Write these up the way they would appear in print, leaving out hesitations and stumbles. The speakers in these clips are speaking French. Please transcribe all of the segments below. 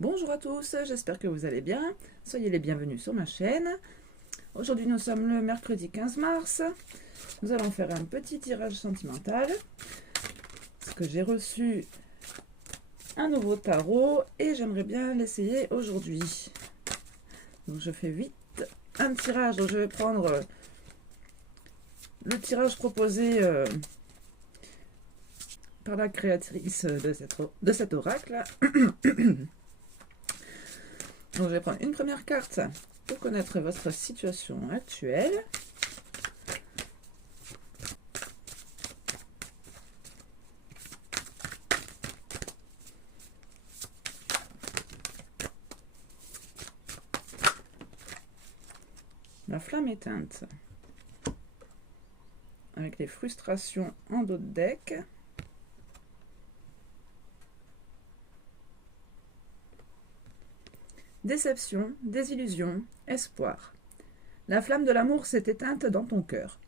Bonjour à tous, j'espère que vous allez bien. Soyez les bienvenus sur ma chaîne. Aujourd'hui nous sommes le mercredi 15 mars. Nous allons faire un petit tirage sentimental. Parce que j'ai reçu un nouveau tarot et j'aimerais bien l'essayer aujourd'hui. Donc je fais vite un tirage. Donc je vais prendre le tirage proposé par la créatrice de cet oracle. Donc je vais prendre une première carte pour connaître votre situation actuelle. La flamme éteinte. Avec les frustrations en dos de deck. Déception, désillusion, espoir. La flamme de l'amour s'est éteinte dans ton cœur.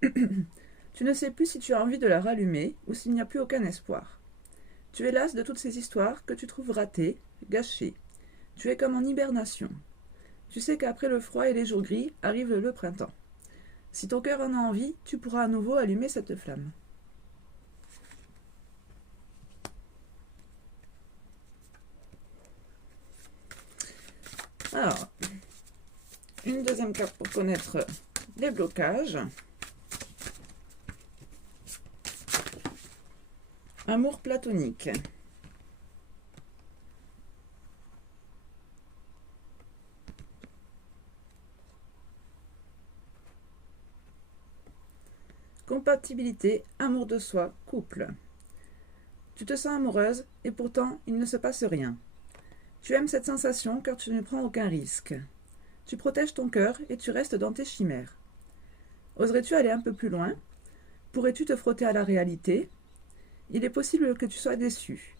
Tu ne sais plus si tu as envie de la rallumer ou s'il n'y a plus aucun espoir. Tu es lasse de toutes ces histoires que tu trouves ratées, gâchées. Tu es comme en hibernation. Tu sais qu'après le froid et les jours gris arrive le printemps. Si ton cœur en a envie, tu pourras à nouveau allumer cette flamme. Alors, une deuxième carte pour connaître les blocages. Amour platonique. Compatibilité, amour de soi, couple. Tu te sens amoureuse et pourtant il ne se passe rien. Tu aimes cette sensation car tu ne prends aucun risque. Tu protèges ton cœur et tu restes dans tes chimères. Oserais-tu aller un peu plus loin? Pourrais-tu te frotter à la réalité? Il est possible que tu sois déçu.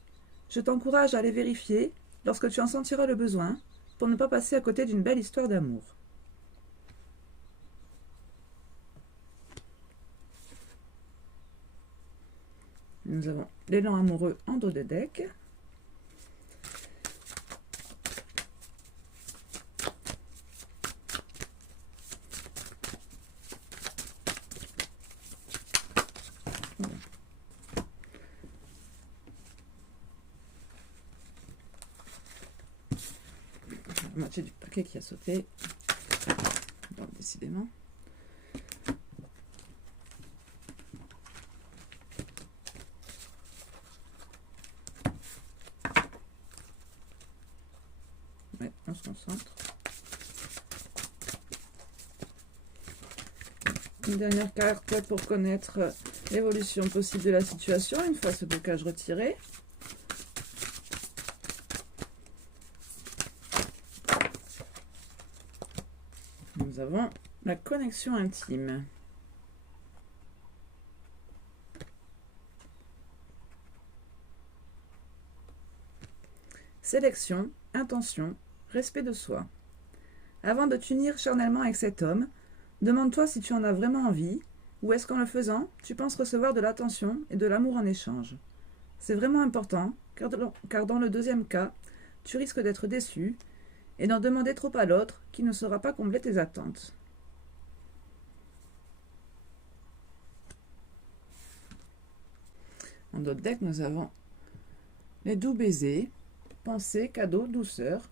Je t'encourage à aller vérifier lorsque tu en sentiras le besoin pour ne pas passer à côté d'une belle histoire d'amour. Nous avons l'élan amoureux en dos de deck. La moitié du paquet qui a sauté. Bon, décidément. Ouais, on se concentre. Une dernière carte pour connaître l'évolution possible de la situation une fois ce blocage retiré. Nous avons la connexion intime. Sélection, intention, respect de soi. Avant de t'unir charnellement avec cet homme, demande-toi si tu en as vraiment envie, ou est-ce qu'en le faisant, tu penses recevoir de l'attention et de l'amour en échange. C'est vraiment important, car dans le deuxième cas, tu risques d'être déçu et d'en demander trop à l'autre qui ne saura pas combler tes attentes. En d'autres decks, nous avons les doux baisers, pensée, cadeau, douceur.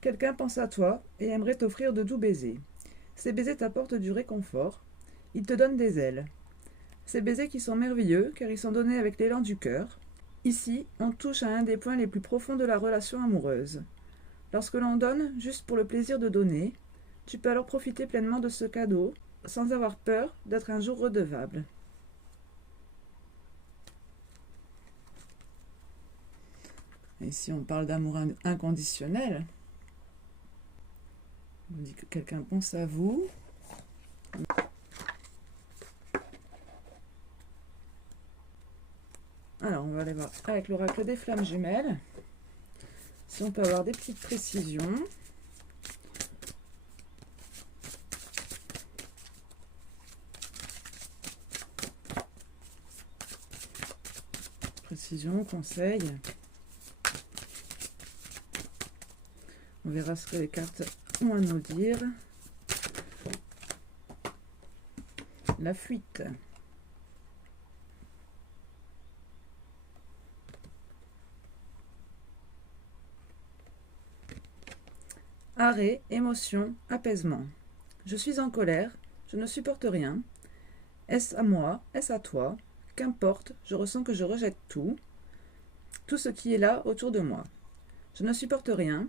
Quelqu'un pense à toi et aimerait t'offrir de doux baisers. Ces baisers t'apportent du réconfort, ils te donnent des ailes. Ces baisers qui sont merveilleux car ils sont donnés avec l'élan du cœur. Ici, on touche à un des points les plus profonds de la relation amoureuse. Lorsque l'on donne juste pour le plaisir de donner, tu peux alors profiter pleinement de ce cadeau sans avoir peur d'être un jour redevable. Et si on parle d'amour inconditionnel, on dit que quelqu'un pense à vous. Alors, on va aller voir avec l'oracle des flammes jumelles si on peut avoir des petites précisions. Précision, conseil. On verra ce que les cartes ont à nous dire. La fuite. Arrêt, émotion, apaisement. Je suis en colère, je ne supporte rien. Est-ce à moi, est-ce à toi? Qu'importe, je ressens que je rejette tout ce qui est là autour de moi. Je ne supporte rien,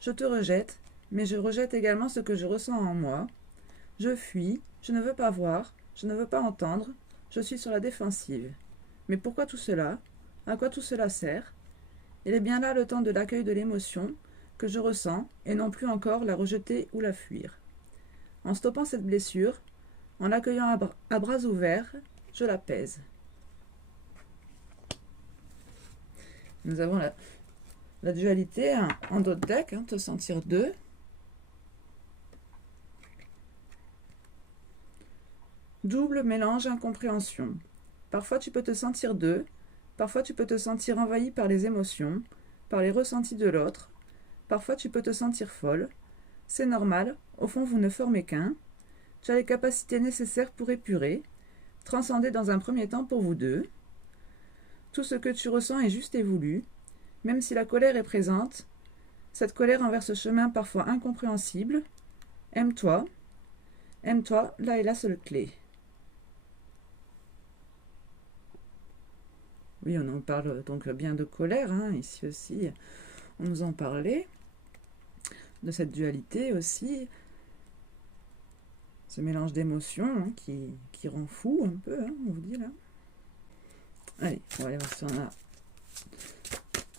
je te rejette, mais je rejette également ce que je ressens en moi. Je fuis, je ne veux pas voir, je ne veux pas entendre, je suis sur la défensive. Mais pourquoi tout cela? À quoi tout cela sert? Il est bien là le temps de l'accueil de l'émotion que je ressens, et non plus encore la rejeter ou la fuir. En stoppant cette blessure, en l'accueillant à bras ouverts, je l'apaise. Nous avons la dualité hein, en d'autres decks, te sentir deux. Double mélange incompréhension. Parfois tu peux te sentir deux, parfois tu peux te sentir envahi par les émotions, par les ressentis de l'autre, parfois tu peux te sentir folle. C'est normal, au fond vous ne formez qu'un. Tu as les capacités nécessaires pour épurer, transcender dans un premier temps pour vous deux. Tout ce que tu ressens est juste et voulu, même si la colère est présente. Cette colère envers ce chemin parfois incompréhensible. Aime-toi, là est la seule clé. Oui, on en parle donc bien de colère, hein, ici aussi, on nous en parlait, de cette dualité aussi, ce mélange d'émotions hein, qui rend fou un peu, hein, on vous dit là. Allez, on va aller voir si on a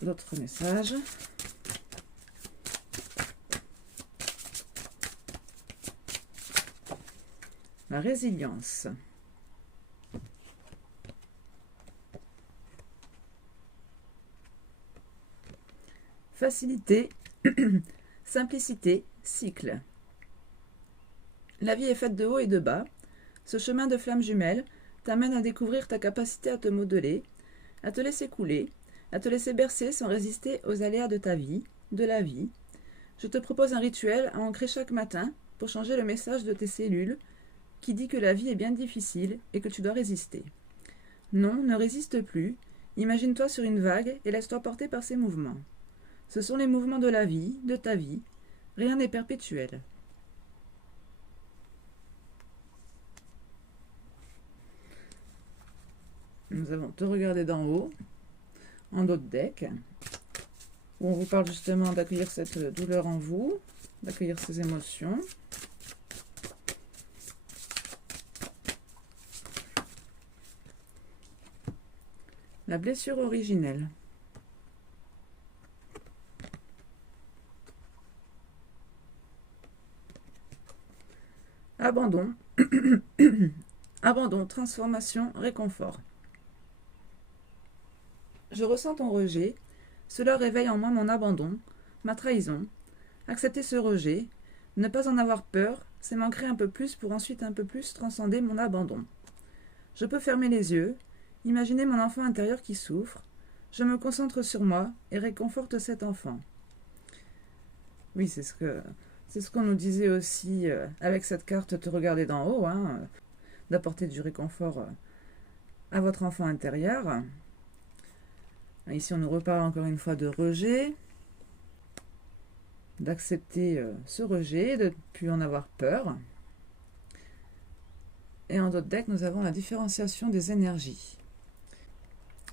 d'autres messages. La résilience. Facilité, simplicité, cycle. La vie est faite de haut et de bas. Ce chemin de flammes jumelles t'amène à découvrir ta capacité à te modeler, à te laisser couler, à te laisser bercer sans résister aux aléas de ta vie, de la vie. Je te propose un rituel à ancrer chaque matin pour changer le message de tes cellules qui dit que la vie est bien difficile et que tu dois résister. Non, ne résiste plus. Imagine-toi sur une vague et laisse-toi porter par ses mouvements. Ce sont les mouvements de la vie, de ta vie. Rien n'est perpétuel. Nous allons te regarder d'en haut, en d'autres decks, où on vous parle justement d'accueillir cette douleur en vous, d'accueillir ces émotions. La blessure originelle. Abandon. Abandon, transformation, réconfort. Je ressens ton rejet. Cela réveille en moi mon abandon, ma trahison. Accepter ce rejet, ne pas en avoir peur, c'est m'ancrer un peu plus pour ensuite un peu plus transcender mon abandon. Je peux fermer les yeux, imaginer mon enfant intérieur qui souffre. Je me concentre sur moi et réconforte cet enfant. Oui, c'est ce qu'on nous disait aussi avec cette carte te regarder d'en haut, hein, d'apporter du réconfort à votre enfant intérieur. Ici, on nous reparle encore une fois de rejet, d'accepter ce rejet, de ne plus en avoir peur. Et en d'autres decks, nous avons la différenciation des énergies.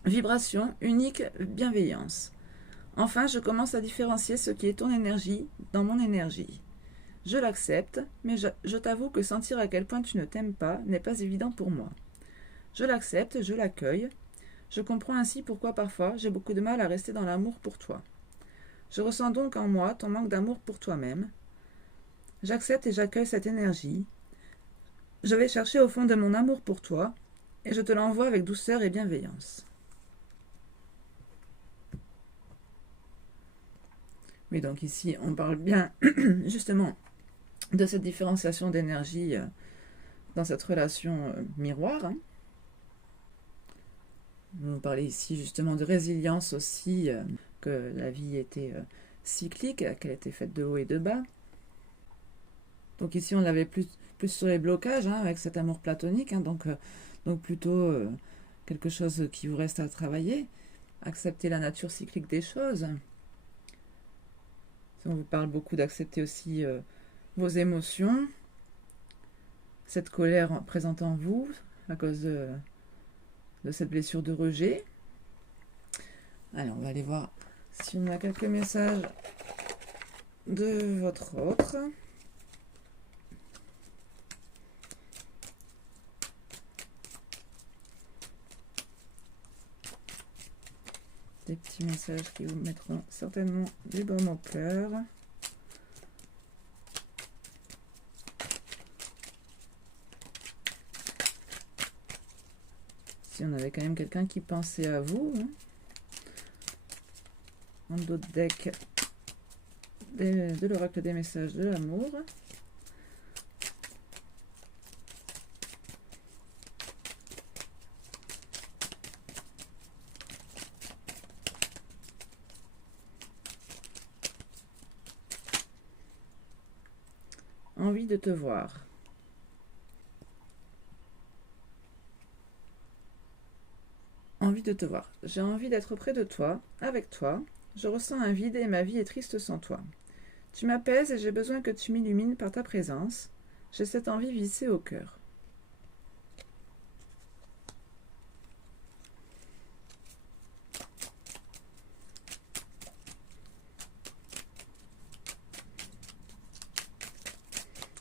Vibration, unique, bienveillance. Enfin, je commence à différencier ce qui est ton énergie dans mon énergie. Je l'accepte, mais je t'avoue que sentir à quel point tu ne t'aimes pas n'est pas évident pour moi. Je l'accepte, je l'accueille. Je comprends ainsi pourquoi parfois j'ai beaucoup de mal à rester dans l'amour pour toi. Je ressens donc en moi ton manque d'amour pour toi-même. J'accepte et j'accueille cette énergie. Je vais chercher au fond de mon amour pour toi et je te l'envoie avec douceur et bienveillance. Oui, donc ici, on parle bien justement de cette différenciation d'énergie dans cette relation miroir. Hein. On parlait ici justement de résilience aussi, que la vie était cyclique, qu'elle était faite de haut et de bas. Donc ici, on l'avait plus sur les blocages, hein, avec cet amour platonique, hein, donc plutôt quelque chose qui vous reste à travailler. Accepter la nature cyclique des choses. Si on vous parle beaucoup d'accepter aussi vos émotions, cette colère présente en vous à cause de cette blessure de rejet. Alors, on va aller voir si on a quelques messages de votre autre. Des petits messages qui vous mettront certainement du baume au cœur. Si on avait quand même quelqu'un qui pensait à vous. Hein. Un d'autres deck de l'oracle des messages de l'amour. Envie de te voir. Envie de te voir. J'ai envie d'être près de toi, avec toi. Je ressens un vide et ma vie est triste sans toi. Tu m'apaises et j'ai besoin que tu m'illumines par ta présence. J'ai cette envie vissée au cœur.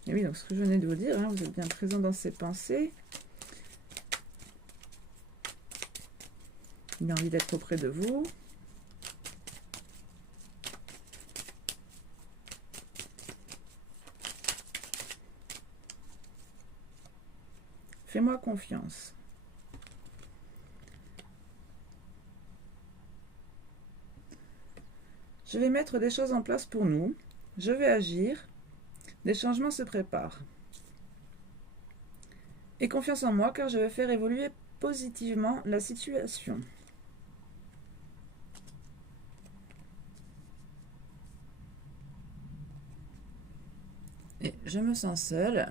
Et oui, donc ce que je venais de vous dire, hein, vous êtes bien présent dans ses pensées. Il a envie d'être auprès de vous. Fais-moi confiance. Je vais mettre des choses en place pour nous. Je vais agir. Des changements se préparent. Aie confiance en moi car je vais faire évoluer positivement la situation. Et je me sens seule.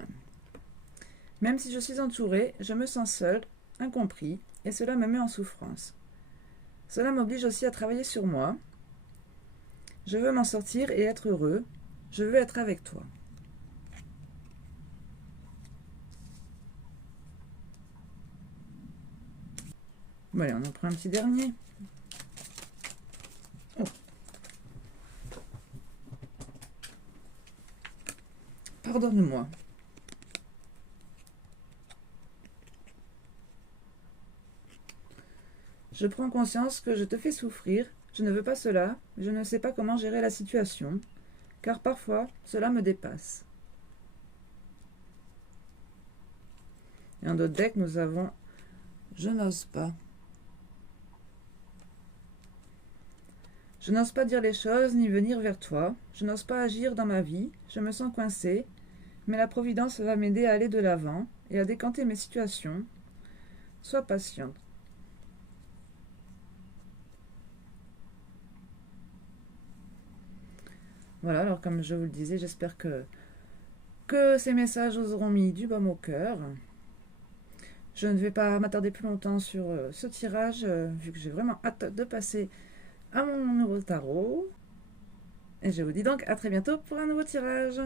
Même si je suis entourée, je me sens seule, incompris, et cela me met en souffrance. Cela m'oblige aussi à travailler sur moi. Je veux m'en sortir et être heureux. Je veux être avec toi. Bon, allez, on en prend un petit dernier. Oh. Pardonne-moi. Je prends conscience que je te fais souffrir. Je ne veux pas cela. Je ne sais pas comment gérer la situation. Car parfois, cela me dépasse. Et en d'autres decks, nous avons « Je n'ose pas ». Je n'ose pas dire les choses ni venir vers toi. Je n'ose pas agir dans ma vie. Je me sens coincée. Mais la Providence va m'aider à aller de l'avant et à décanter mes situations. Sois patiente. Voilà, alors comme je vous le disais, j'espère que ces messages vous auront mis du baume au cœur. Je ne vais pas m'attarder plus longtemps sur ce tirage, vu que j'ai vraiment hâte de passer à mon nouveau tarot. Et je vous dis donc à très bientôt pour un nouveau tirage.